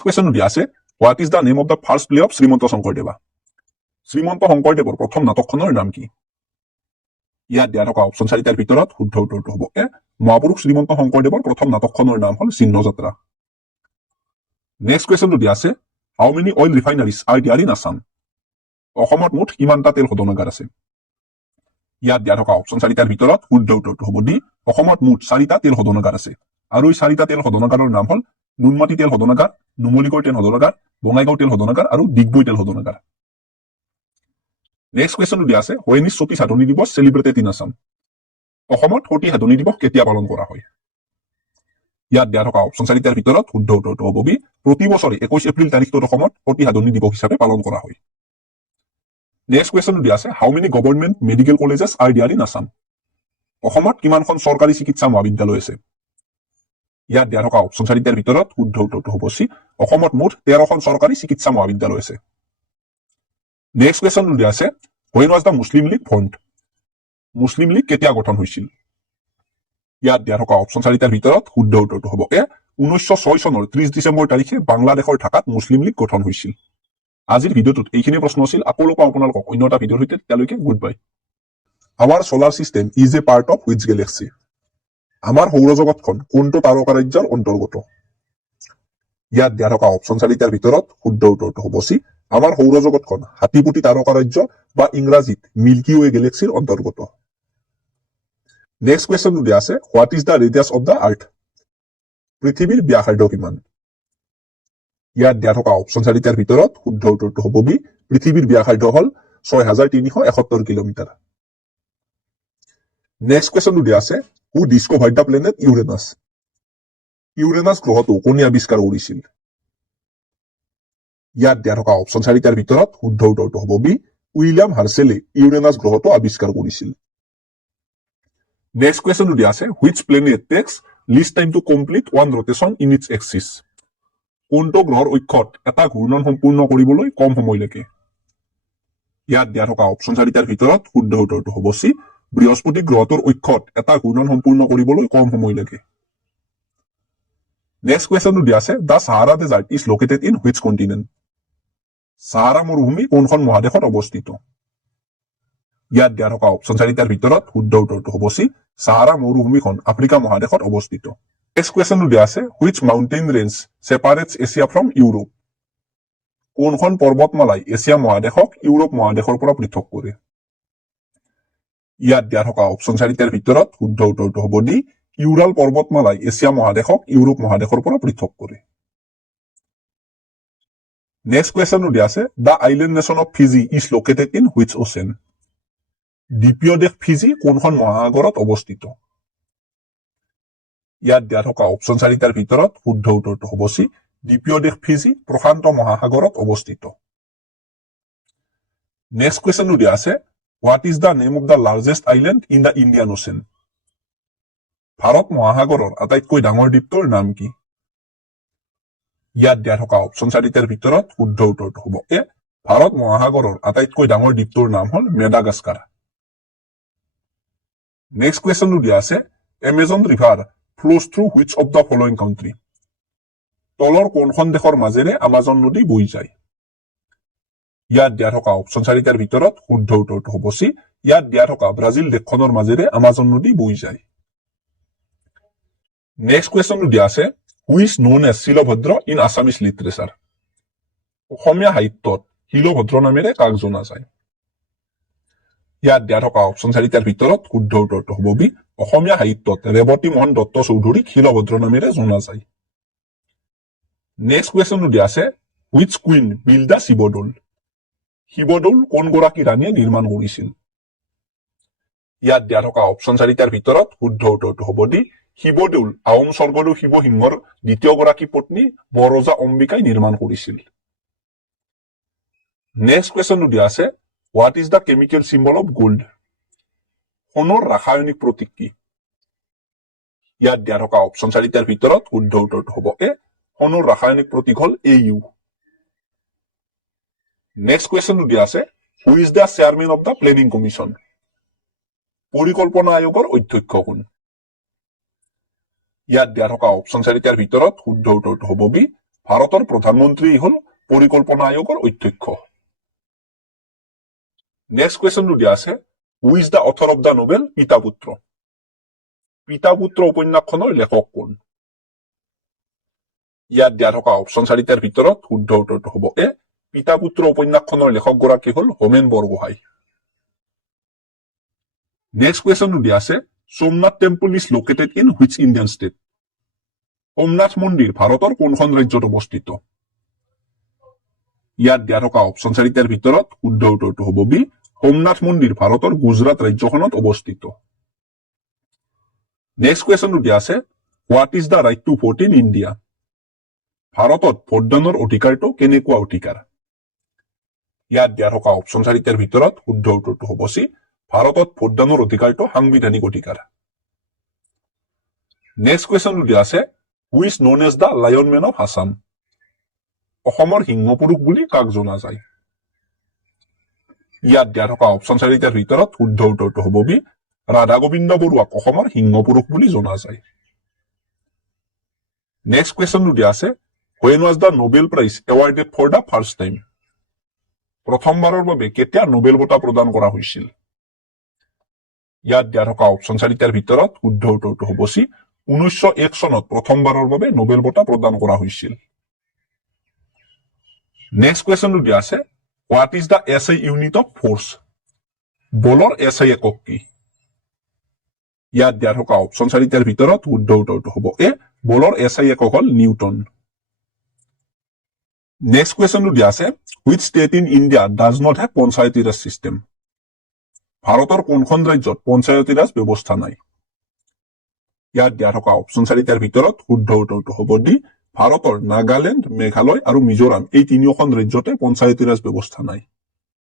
কুৱেশ্যনটো দিয়া আছে what is the name of the first play of Srimanta Sankardeva Srimanta শংকৰদেৱৰ প্ৰথম নাটকখনৰ নাম কি ইয়াত দিয়া থকা অপশ্যন চাৰিটাৰ ভিতৰত শুদ্ধ উত্তৰটো হ'ব এ মহাপুৰুষ শ্ৰীমন্ত শংকৰদেৱৰ প্ৰথম নাটকখনৰ নাম হ'ল চিহ্নযাত্ৰা নেক্সট কুৱেশ্যনটো দিয়া আছে how many oil refineries are there in Assam অসমত মুঠ কিমানটা তেল শোধনাগাৰ আছে ইয়াত দিয়া থকা অপশ্যন চাৰিটাৰ ভিতৰত শুদ্ধ উত্তৰটো হ'ব ডি অসমত মুঠ 4টা তেল শোধনাগাৰ আছে আৰু এই 4টা তেল শোধনাগাৰৰ নাম হ'ল নুনমাটি তেল শোধনাগাৰ নুমলীগড় তেল শোধনাগাৰ বঙাইগাঁও তেল শোধনাগাৰ আৰু ডিগবৈ তেল শোধনাগাৰ নেক্সট কুৱেশ্যনটো দিয়া আছে হোৱেন ইজ সতী সাধনী দিৱস চেলিব্ৰেটেড ইন আছাম অসমত সতী সাধনী দিৱস কেতিয়া পালন কৰা হয় ইয়াত দিয়া থকা অপশ্যন চাৰিটাৰ ভিতৰত শুদ্ধ উত্তৰটো হ'ব বি প্ৰতি বছৰে 21 এপ্ৰিল তাৰিখটোত অসমত সতী সাধনী দিৱস হিচাপে পালন কৰা হয় নেক্সট কুৱেশ্যনটো দিয়া আছে how many government medical colleges are there in Assam অসমত কিমানখন চৰকাৰী চিকিৎসা মহাবিদ্যালয় আছে ইয়াত দিয়া থকা অপশ্যন চাৰিটাৰ ভিতৰত শুদ্ধ উত্তৰটো হ'ব চি অসমত মুঠ 13খন চৰকাৰী চিকিৎসা মহাবিদ্যালয় আছে নেক্সট কুৱেশ্যনটো দিয়া আছে when was the Muslim league formed Muslim league কেতিয়া গঠন হৈছিল ইয়াত দিয়া থকা অপশ্যন চাৰিটাৰ ভিতৰত শুদ্ধ উত্তৰটো হ'ব এ 1906 চনৰ 30 ডিচেম্বৰ তাৰিখে বাংলাদেশৰ ঢাকাত মুছলিম লীগ গঠন হৈছিল আজিৰ ভিডিঅ'টোত এইখিনি প্ৰশ্ন আছিল আকৌ লগ পাম আপোনালোকক অন্য এটা ভিডিঅ'ৰ সৈতে তেতিয়ালৈকে গুড বাই আমাৰ solar system is a part of which Galaxy আমাৰ সৌৰজগতখন কোনটো তাৰকাৰাজ্যৰ অন্তৰ্গত ইয়াত দিয়া থকা অপশ্যন চাৰিটাৰ ভিতৰত শুদ্ধ উত্তৰটো হ'ব চি আমাৰ সৌৰজগতখন হাতীপুতি তাৰকাৰাজ্য বা ইংৰাজীত মিল্কি ৱে গেলেক্সিৰ অন্তৰ্গত নেক্সট কুৱেশ্যনটো দিয়া আছে what is the radius of the earth পৃথিৱীৰ ব্যাসাৰ্ধ কিমান ইয়াত দিয়া থকা অপশ্যন চাৰিটাৰ ভিতৰত শুদ্ধ উত্তৰটো হ'ব বি পৃথিৱীৰ ব্যাসাৰ্ধ হ'ল 6371 কিলোমিটাৰ নেক্সট কুৱেশ্যনটো দিয়া আছে who discovered the planet Uranus Uranus গ্ৰহটো কোনে আৱিষ্কাৰ কৰিছিল ইয়াত দিয়া থকা অপশ্যন চাৰিটাৰ ভিতৰত শুদ্ধ উত্তৰটো হ'ব বি উইলিয়াম হাৰ্চেলে ইউৰেনাছ গ্ৰহটো আৱিষ্কাৰ কৰিছিল নেক্সট কুৱেশ্যনটো দিয়া আছে which planet takes least time to complete one rotation in its axis কোনটো গ্ৰহৰ অক্ষত এটা ঘূৰ্ণন সম্পূৰ্ণ কৰিবলৈ কম সময় লাগে ইয়াত দিয়া থকা অপশ্যন চাৰিটাৰ ভিতৰত শুদ্ধ উত্তৰটো হ'ব চি বৃহস্পতি গ্ৰহটোৰ অক্ষত এটা ঘূৰ্ণন সম্পূৰ্ণ কৰিবলৈ কম সময় লাগে নেক্সট কুৱেশ্যনটো দিয়া আছে the Sahara desert is located in which continent Sahara মৰুভূমি কোনখন মহাদেশত অৱস্থিত ইয়াত দিয়া থকা অপশ্যন চাৰিটাৰ ভিতৰত শুদ্ধ উত্তৰটো হ'ব চি সাহাৰা মৰুভূমিখন আফ্ৰিকা মহাদেশত অৱস্থিত নেক্সট কুৱেশ্যনটো দিয়া আছে which mountain range separates Asia from Europe কোনখন পৰ্বতমালাই এছিয়া মহাদেশক ইউৰোপ মহাদেশৰ পৰা পৃথক কৰে ইয়াত দিয়া থকা অপশ্যন চাৰিটাৰ ভিতৰত শুদ্ধ উত্তৰটো হ'ব ডি ইউৰাল পৰ্বতমালাই এছিয়া মহাদেশক ইউৰোপ মহাদেশৰ পৰা পৃথক কৰে নেক্সট কুৱেশ্যনটো দিয়া আছে the island nation of Fiji is located in which ocean দ্বীপীয় দেশ ফিজি কোনখন মহাসাগৰত অৱস্থিত ইয়াত দিয়া থকা অপশ্যন চাৰিটাৰ ভিতৰত শুদ্ধ উত্তৰটো হ'ব চি দ্বীপীয় দেশ ফিজি প্ৰশান্ত মহাসাগৰত অৱস্থিত নেক্সট কুৱেশ্যনটো দিয়া আছে what is the name of the largest island in the Indian ocean Bharat মহাসাগৰৰ আটাইতকৈ ডাঙৰ দ্বীপটোৰ নাম কি ইয়াত দিয়া থকা অপশ্যন চাৰিটাৰ ভিতৰত শুদ্ধ উত্তৰটো হ'ব এ ভাৰত মহাসাগৰৰ আটাইতকৈ ডাঙৰ দ্বীপটোৰ নাম হ'ল মেডাগাস্কাৰ নেক্সট কুৱেশ্যনটো দিয়া আছে Amazon river flows through which of the following country তলৰ কোনখন দেশৰ মাজেৰে আমাজন নদী বৈ যায় ইয়াত দিয়া থকা অপশ্যন চাৰিটাৰ ভিতৰত শুদ্ধ উত্তৰটো হ'ব চি ইয়াত দিয়া থকা ব্ৰাজিল দেশখনৰ মাজেৰে আমাজন নদী বৈ যায় নেক্সট কুৱেশ্যনটো দিয়া আছে who is known as Silbhadra in Assamese literature অসমীয়া সাহিত্যত শিলভদ্ৰ নামেৰে কাক জনা যায় ইয়াত দিয়া থকা অপশ্যন চাৰিটাৰ ভিতৰত শুদ্ধ উত্তৰটো হ'ব বি অসমীয়া সাহিত্যত ৰেৱতী মোহন দত্ত চৌধুৰীক শিলভদ্ৰ নামেৰে জনা যায় নেক্সট কুৱেশ্যনটো দিয়া আছে which queen build the Sivadol Sivadol কোনগৰাকী ৰাণীয়ে নিৰ্মাণ কৰিছিল ইয়াত দিয়া থকা অপশ্যন চাৰিটাৰ ভিতৰত শুদ্ধ উত্তৰটো হ'ব ডি শিৱদৌল আহোম স্বৰ্গদেউ শিৱসিংহৰ দ্বিতীয়গৰাকী পত্নী বৰজা অম্বিকাই নিৰ্মাণ কৰিছিল নেক্সট কুৱেশ্যনটো দিয়া আছে what is the chemical symbol of gold সোণৰ ৰাসায়নিক প্ৰতীক কি ইয়াত দিয়া থকা অপশ্যন চাৰিটাৰ ভিতৰত শুদ্ধ উত্তৰটো হ'ব এ সোণৰ ৰাসায়নিক প্ৰতীক হ'ল AU নেক্সট কুৱেশ্যনটো দিয়া আছে who is the chairman of the planning commission পৰিকল্পনা আয়োগৰ অধ্যক্ষ কোন ইয়াত দিয়া থকা অপশ্যন চাৰিটাৰ ভিতৰত শুদ্ধ উত্তৰটো হ'ব বি ভাৰতৰ প্ৰধানমন্ত্ৰী হল পৰিকল্পনা আয়োগৰ অধ্যক্ষ। নেক্সট কুৱেশ্যনটো দিয়া আছে, who is the author of the Nobel পিতা পুত্ৰ? পিতা পুত্ৰ উপন্যাসখনৰ লেখক কোন? ইয়াত দিয়া থকা অপশ্যন 4টাৰ ভিতৰত শুদ্ধ উত্তৰটো হ'ব এ। পিতা পুত্ৰ উপন্যাসখনৰ লেখকগৰাকী হল হোমেন বৰগোহাঁই। নেক্সট কুৱেশ্যনটো দিয়া আছে, Somnath temple is located in which Indian state? Somnath মন্দিৰ ভাৰতৰ কোনখন ৰাজ্যত অৱস্থিত? ইয়াত দিয়া থকা অপশ্যন 4টাৰ ভিতৰত শুদ্ধ উত্তৰটো হ'ব বি। সোমনাথ মন্দিৰ ভাৰতৰ গুজৰাট ৰাজ্যখনত অৱস্থিত। নেক্সট কুৱেশ্যনটো দিয়া আছে, what is the right to vote in India? ভাৰতত ভোটদানৰ অধিকাৰটো কেনেকুৱা অধিকাৰ? ইয়াত দিয়া থকা অপশ্যন 4টাৰ ভিতৰত শুদ্ধ উত্তৰটো হ'ব চি। ভাৰতত ভোটদানৰ অধিকাৰটো সাংবিধানিক অধিকাৰ। নেক্সট কুৱেশ্যনটো দিয়া আছে, who is known as the lion man of Assam? অসমৰ সিংহ পুৰুষ বুলি কাক জনা যায়? ইয়াত দিয়া থকা অপশ্যন 4টাৰ ভিতৰত শুদ্ধ উত্তৰটো হ'ব বি। ৰাধা গোবিন্দ বৰুৱাক অসমৰ সিংহ পুৰুষ বুলি জনা যায়। নেক্সট কুৱেশ্যনটো দিয়া আছে, when was the Nobel Prize awarded for the first time? প্ৰথমবাৰৰ বাবে কেতিয়া নোবেল বঁটা প্ৰদান কৰা হৈছিল? ইয়াত দিয়া থকা অপশ্যন 4টাৰ ভিতৰত শুদ্ধ উত্তৰটো হ'ব চি। 1901 চনত প্ৰথমবাৰৰ বাবে নোবেল বঁটা প্ৰদান কৰা হৈছিল। নেক্সট কুৱেশ্যনটো দিয়া আছে, what is the S I unit of force? বলৰ এছ আই একক কি? ইয়াত দিয়া থকা অপশ্যন 4টাৰ ভিতৰত শুদ্ধ উত্তৰটো হ'ব এ। বলৰ এছ আই একক হল নিউটন। নেক্সট কুৱেশ্যনটো দিয়া আছে, which state in India does not have Panchayati Raj system? ভাৰতৰ কোনখন ৰাজ্যত পঞ্চায়তী ৰাজ ব্যৱস্থা নাই? ইয়াত দিয়া থকা অপশ্যন 4টাৰ ভিতৰত শুদ্ধ উত্তৰটো হ'ব ডি। ভাৰতৰ নাগালেণ্ড, মেঘালয় আৰু মিজোৰাম এই তিনিওখন ৰাজ্যতে পঞ্চায়তী ৰাজ ব্যৱস্থা নাই।